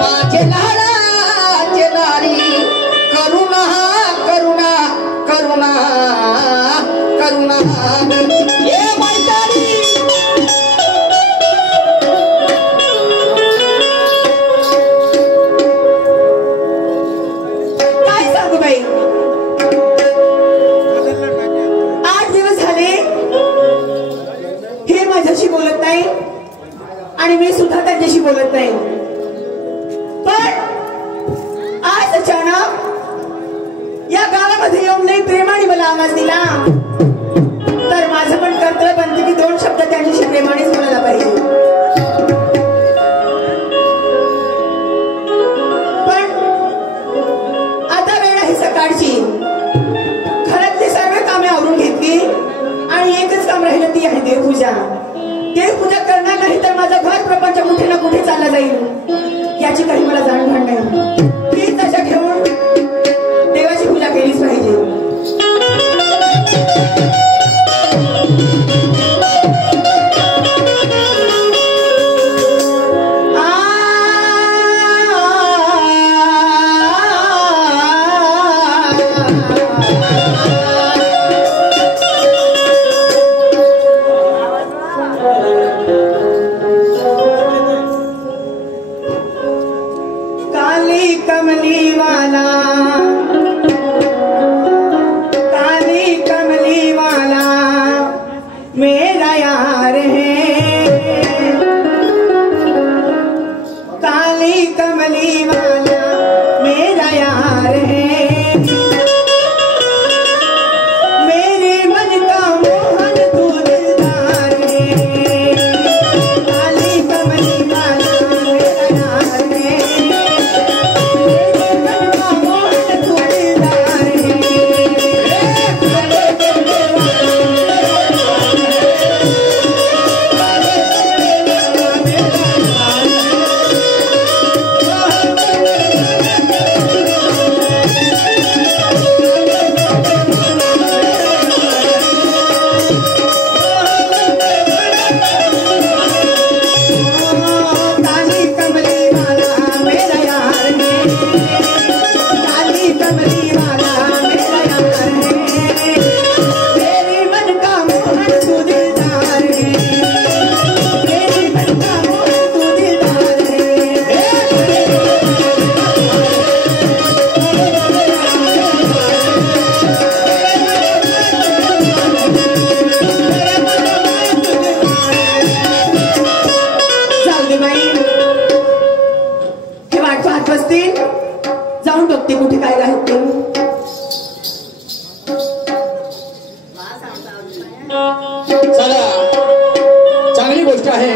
माझे लाडाचे नारी करुणा करुणा करुणा करुणा ये मैदारी काय सांगू बाई 8 दिवस झाले हे माझ्याशी बोलत नाही आणि मी सुद्धा त्यांच्याशी बोलत नाही पण आज अचानक या गावामध्ये येऊन नाही प्रेमाने मला आवाज दिला तर माझं पण कर्तव्य बनते की 2 शब्द त्यांच्याशी प्रेमानेच बोलायला पाहिजे पण आता वेळ आहे सकाळची घरातली सर्व कामे आवरून घेतली आणि एकच काम राहिलं ती आहे देवपूजा देवपूजा करणार नाही तर माझं घर प्रपंच कुठे ना कुठे चालला जाईल याची काही मला जाणीव नाही प्लीज त्याच्या घेऊन देवाची पूजा केलीच पाहिजे जाऊन बघते कुठे काय राहत ते चला चांगली गोष्ट आहे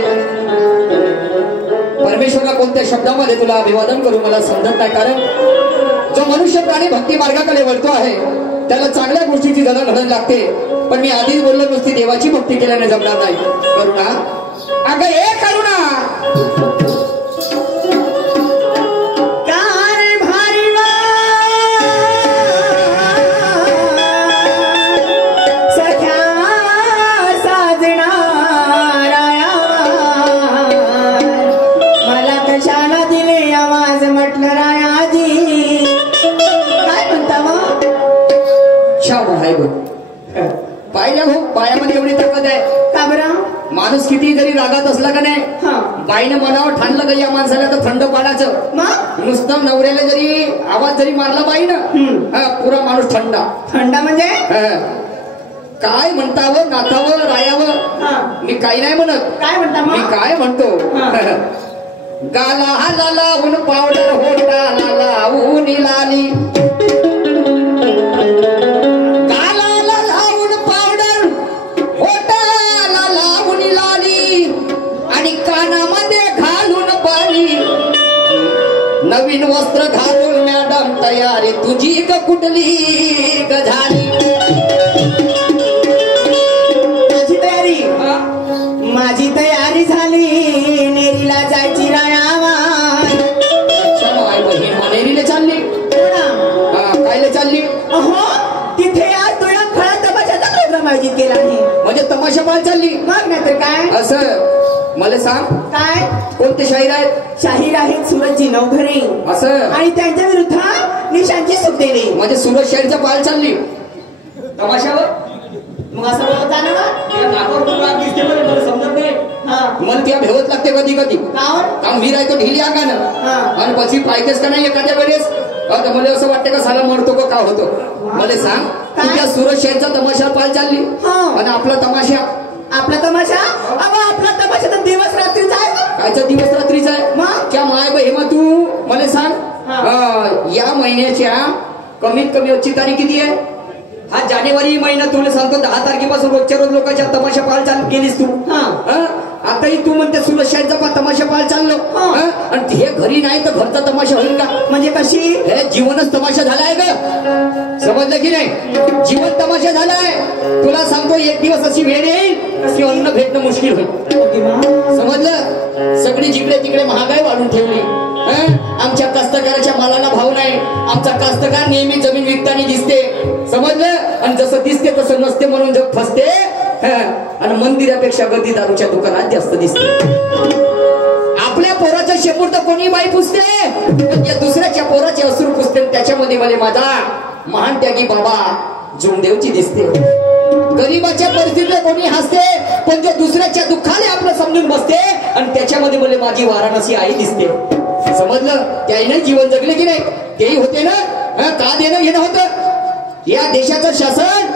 परमेश्वरला कोणत्या शब्दामध्ये तुला अभिवादन करू मला समजत नाही कारण जो मनुष्य प्राणी भक्ती मार्गाकडे वळतो आहे त्याला चांगल्या गोष्टीची जणं घडण लागते पण मी आधीच बोललो नुसती देवाची भक्ती केल्याने जमणार नाही करुणा अगं ए करुणा पाहिल्या हो पायामध्ये एवढी ताकद आहे का बरं माणूस किती जरी रागात असला का नाही बाईनं मनावर ठाणलं का या माणसाला तर थंड पाडायचं नुसतं नवऱ्याला जरी आवाज जरी मारला बाईनं पुरा माणूस थंड म्हणजे काय म्हणतावं नाथावं रायावं मी काही नाही म्हणत काय म्हणता मी काय म्हणतो गाला हाला लावून पावडर होटा लावून लाली नवीन वस्त्र घालून मॅडम तयारी तुझी ग कुठली ग झाली माझी तयारी झाली नेरीला जायची नेरीला चालली कायला चालली तिथे आज तुला खरा तमाशाचा प्रोग्राम आयोजित केला आहे म्हणजे तमाशा पाहायला चालली मग नाही तर काय असं मला सांग काय कोणते शाहीर आहेत? शाहीर आहेत सूरजजी नवघरे असं आणि त्यांच्या विरुद्ध निशांची सुखदेवी. म्हणजे सूरज शाहीरच्या पाल चालली तमाशावर. मग असं बोलत जा ना. दिसते मला समजत नाही. मला त्या भेवत लागते कधी कधी. काम मी राहतो ढिली अंगानं आणि પછી पायतेस का नाही एखाद्या वेळेस. मला असं वाटतं का साला मरतो का होतो. मला सांग तू त्या सूरज शाहीरचा तमाशा पाल चालली आणि आपला तमाशा आपला तमाशा तर दिवस रात्रीचा आहे. कायचा दिवस रात्रीचा आहे मग क्या माय हेमा तू मला सांग या महिन्याच्या कमीत कमी आजची तारीख किती आहे? हा जानेवारी महिना. तुला सांगतो 10 तारखेपासून रोजच्या रोज लोकांच्या तमाशा पाहायला चालू केलीस तू. आताही तू म्हणते सूरज शाहीरचा तमाशा पाहायला चाललो आणि हे घरी नाही तर घरचा तमाशा होईल का? म्हणजे कशी? हे जीवनच तमाशा झालाय ग. समजलं की नाही? जीवन तमाशा झालाय. तुला सांगतो एक दिवस अशी वेळ येईल की अन्न भेटणं मुश्किल होईल. समजलं? सगळी जिकडे तिकडे महागाई वाढून ठेवली. आमच्या कास्तकाराच्या मालाला भाव नाही. आमचा कास्तकार नेहमी जमीन विकताना दिसते. समजलं? आणि जसं दिसते तसं नसते म्हणून जग फसते. आणि मंदिरापेक्षा गर्दी दारूच्या दुकानात जास्त दिसते. आपल्या पोराच्या शेपूर तर कोणी बाई पुसते, या दुसऱ्याच्या पोराचे अश्रू पुसते. त्याच्यामध्ये मला माझा महान त्यागी बाबा जुमदेवची दिसते. गरीबाच्या परिस्थितीला कोणी हसते पण जे दुसऱ्याच्या दुःखाने आपलं समजून बसते आणि त्याच्यामध्ये मला माझी वाराणसी आई दिसते. समजलं? त्याने जीवन जगले की नाही? तेही होते ना. का देणं घेणं होतं? या देशाचं शासन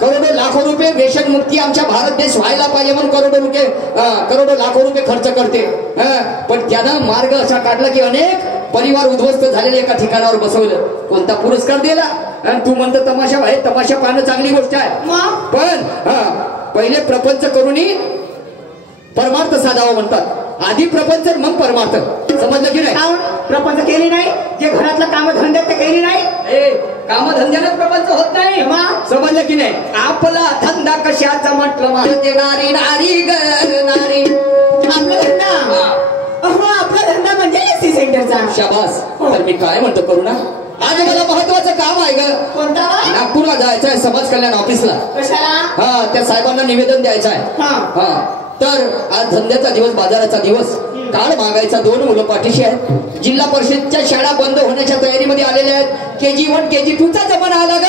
करोडो लाखो रुपये व्यसन मुक्ती आमच्या भारत देश व्हायला पाहिजे म्हणून करोडो लाखो रुपये खर्च करते. पण त्यानं मार्ग असा काढला की अनेक परिवार उद्ध्वस्त झालेले एका ठिकाणावर बसवलं. कोणता पुरस्कार दिला? आणि तू म्हणतो तमाशा आहे. तमाशा पाहणं चांगली गोष्ट आहे पण पहिले प्रपंच करूनही परमार्थ साधावं म्हणतात. आधी प्रपंच मग परमार्थ. समजलं की नाही? प्रपंच केली नाही. जे घरातलं काम धंदे ते केली नाही. कामधंद्यानं प्रपंच होत नाही. समजलं की नाही? आपला धंदा कशाचा म्हटलं नारी नारी ग नारी. आपला धंदा आपला धंदा म्हणजे एसटी सेंटरचा. शाबास. तर मी काय म्हणतो करुणा, आज मला महत्वाचं काम आहे ग. कोणता? नागपूरला जायचं आहे समाज कल्याण ऑफिसला. कशाला? त्या साहेबांना निवेदन द्यायचं आहे. तर आज धंद्याचा दिवस, बाजाराचा दिवस. काळ मागायचा. 2 मुलं पाठीशी आहेत. जिल्हा परिषदच्या शाळा बंद होण्याच्या तयारीमध्ये आलेल्या आहेत. KG1 KG2 चा जमाना आला ग.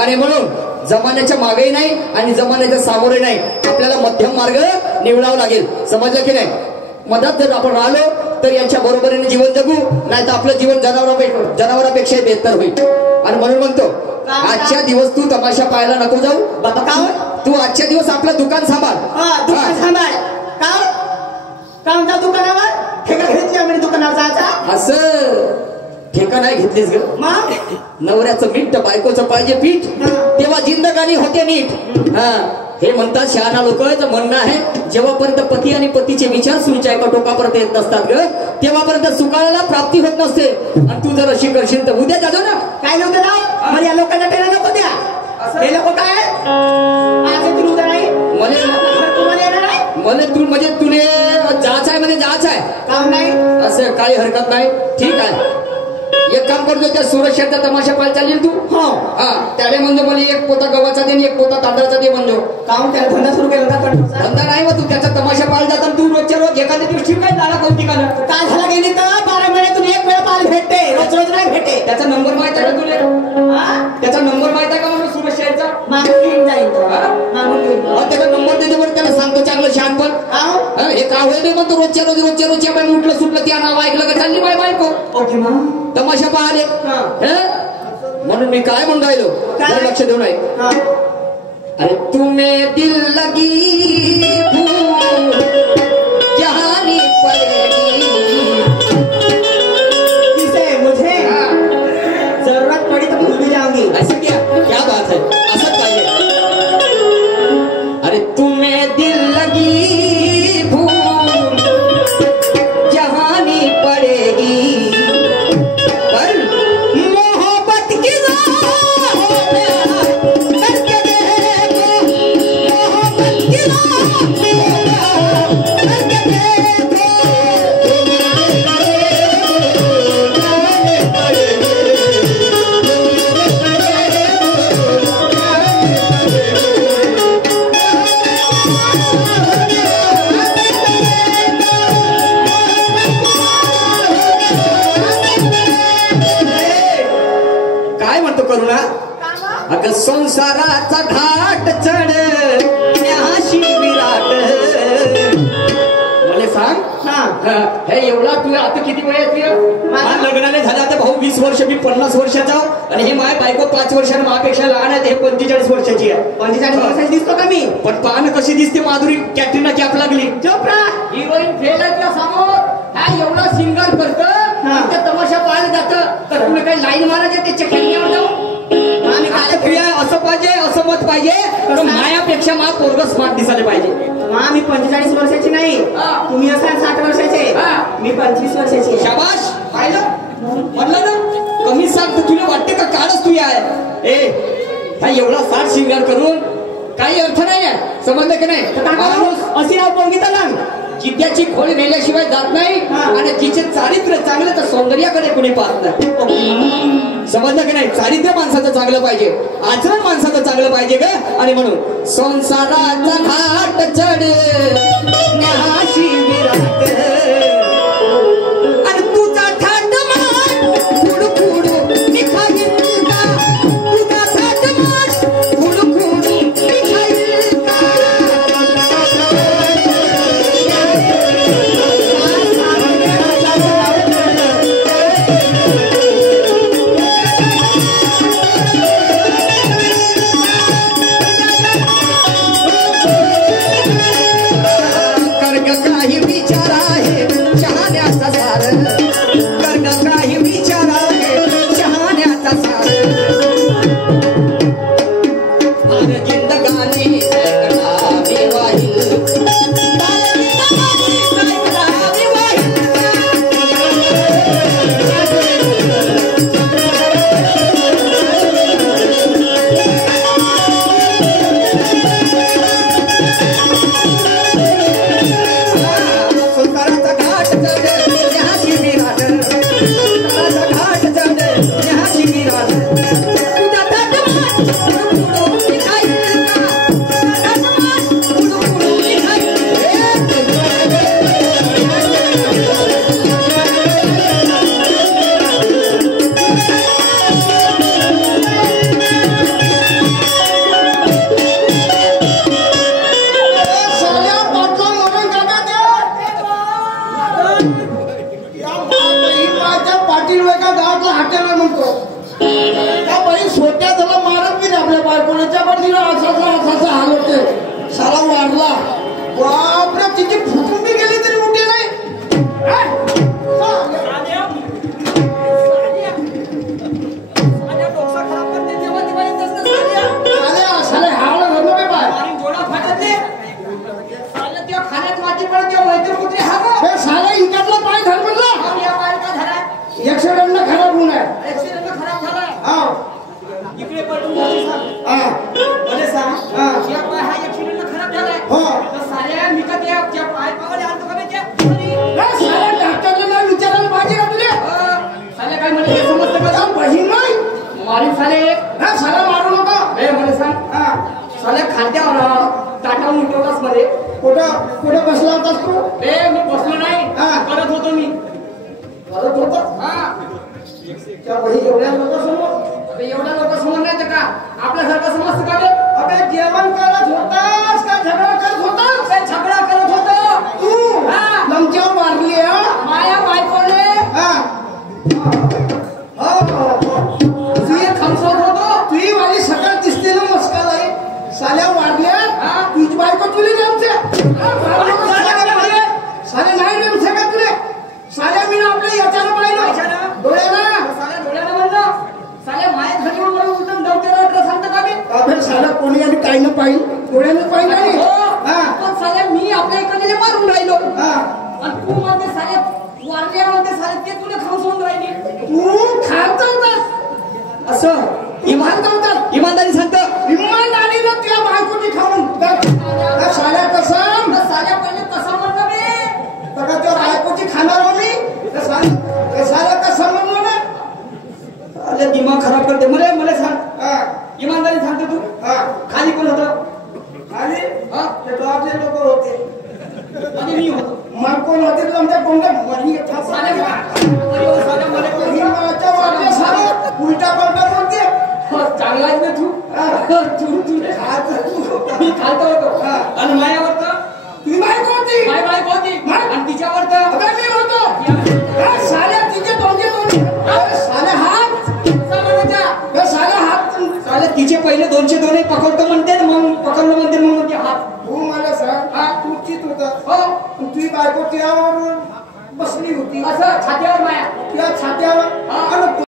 आणि म्हणून जमान्याच्या मागेही नाही आणि जमान्याच्या सामोरे नाही. आपल्याला मध्यम मार्ग निवडावा लागेल. समजलं की नाही? मधात जर आपण राहिलो तर यांच्या बरोबरीने जीवन जगू, नाही तर आपलं जीवन जनावरांपेक्षा बेहतर होईल. आणि म्हणून म्हणतो आजच्या दिवस तू तमाशा पाहायला नको जाऊ. बाबा का? तू आजच्या दिवस आपलं दुकान सांभाळ. दुकान सांभाळ. का म्हणता दुकानावर ठेका घेतली आम्ही दुकानावर जायचा? असं ठेका नाही घेतलीस ग. मग नवऱ्याचं मीठ बायकोचं पाहिजे पीठ, तेव्हा जिंदगानी होते नीट. हे म्हणतात शहाणा लोकांचं म्हणणं आहे, जेव्हापर्यंत पती आणि पतीचे विचार सुरूच्या एका टोकापर्यंत येत नसतात ग तेव्हापर्यंत सुखाला प्राप्ती होत नसते. आणि तू जर अशी करशील तर उद्या जातो ना. काय नव्हतं ना मला या लोकांना टेला नको द्या. हे लोक काय आज उद्या नाही मला तू म्हणजे तुले जायचं आहे म्हणजे जायचं आहे काम नाही असं काही हरकत नाही. ठीक आहे. एक काम करतो, त्या सूरज शाहीरचा तमाशा पाहायला चालेल तू? त्याने म्हणजे मला 1 पोता गव्हाचा दे आणि 1 पोता तांदळाचा दे म्हणजे. काम त्याला धंदा सुरू केला होता? धंदा नाही मग तू त्याचा तमाशा पाहायला जाता तू रोजच्या रोज एखाद्या दिवशी काय झाला कोणती का काय झाला गेली तर 12 महिन्यातून 1 वेळा पाल भेटते. रोज रोज नाही भेटे. त्याचा नंबर माहित आहे का तुला? त्याचा नंबर माहित आहे का म्हणून सूरज शाहीरचा? मागून जाईल. त्याचा नंबर देते बरं. त्याला सांगतो चांगलं शहाणपण. हे का होईल म्हणतो रोजच्या रोजच्या बाय उठलं सुटलं त्या नाव ऐकलं का चालली बाय बायको तमाशा पाहिले. म्हणून मी काय म्हणून राहिलो लक्ष देऊ नये. अरे तुम्हें दिल लगी भूल जहानी पड़ेगी किसे मुझे जरूरत पड़ी तो भूल भी जाऊंगी. ऐसा क्या बात है? असं पाहिजे. अरे तुम्हें दिल लगी भूल जहानी पड़ेगी अगं संसाराचा घाट चढ न्याशी विराट. मला सांग हे एवढा तुला आता किती वय आहे तुझं? माझ्या लग्नाने झालं आता भाऊ 20 वर्ष, मी 50 वर्षाचा आणि हे माझ्या बायको 5 वर्षांना माझ्यापेक्षा लहान आहे. हे 45 वर्षाची आहे. 45 वर्षाची दिसतो का मी? पण पाहणं कशी दिसते माधुरी, कॅटरीना कॅफ लागली. चोप्रा हिरोईन फेल आहे तुझ्या समोर. हा एवढा सिंगर करतं ते तमाशा पाहायला जातं तर तुला काही लाईन मारायचे त्याच्या खेळण्यावर जाऊ. आणि काय क्रिया असं पाहिजे, असं मत पाहिजे. मायापेक्षा मा पोरग स्मार्ट दिसायला पाहिजे. मी 45 वर्षाची नाही, तुम्ही असाल 60 वर्षाचे, मी 25 वर्षाची. शाबाश, पाहिलं म्हणलं ना कमी सांगतो. तुला वाटते का काळच तू आहे? हा एवढा 60 सिंगर करून काही अर्थ नाही आहे. समजलं की नाही? अशी नाव पोंगिता लाग जिद्याची खोली नेल्याशिवाय जात नाही आणि जिचे चारित्र्य चांगलं तर सौंदर्याकडे कोणी पाहत नाही. समजलं की नाही? चारित्र्य माणसाचं चांगलं पाहिजे, आचरण माणसाचं चांगलं पाहिजे ग. आणि म्हणून संसाराचा घाट चढ न्याशी विराट. आणि तुझा ठाट मान खुडू खुडू निखाईल का? तुझा ठाट मान खुडू खुडू निखाईल का? काही विचार आहे शहाण्याचा सार. कर्ग काही विचार आहे शहाण्याचा सार. फार जिंदगानी ऐकणावी वाहिल. इमानदारी सांगतो. इमानदारीनं तुझ्या बायकोची खाऊन साल्या कसं साल्या पहिले कसं म्हणलं मी बघा त्या बायकोची खाणार हो मी साल्या कसं म्हणलो ना. अरे दिमाग खराब करते मला. मला सांग इमानदारी सांगतो तू. खाली कोण होतं? खाली ते आपले लोक होते आणि मी होतो. मग कोण होते तुमच्या कोणत्या उलटा पलटा बोलते. चांगला आहे ना तू. मी खालतो होतो आणि मायावर तुम्ही बायको होती माय बायको होती आणि तिच्यावर मी होतो साल्या तिचे दोन्ही साले हात साले तिचे पहिले 202 पकडतो म्हणते मग पकडलं म्हणते मग म्हणते हात. तू मला सांग तू चित होता तुझी बायको त्यावर बसली होती असं छातीवर माया त्या छात्यावर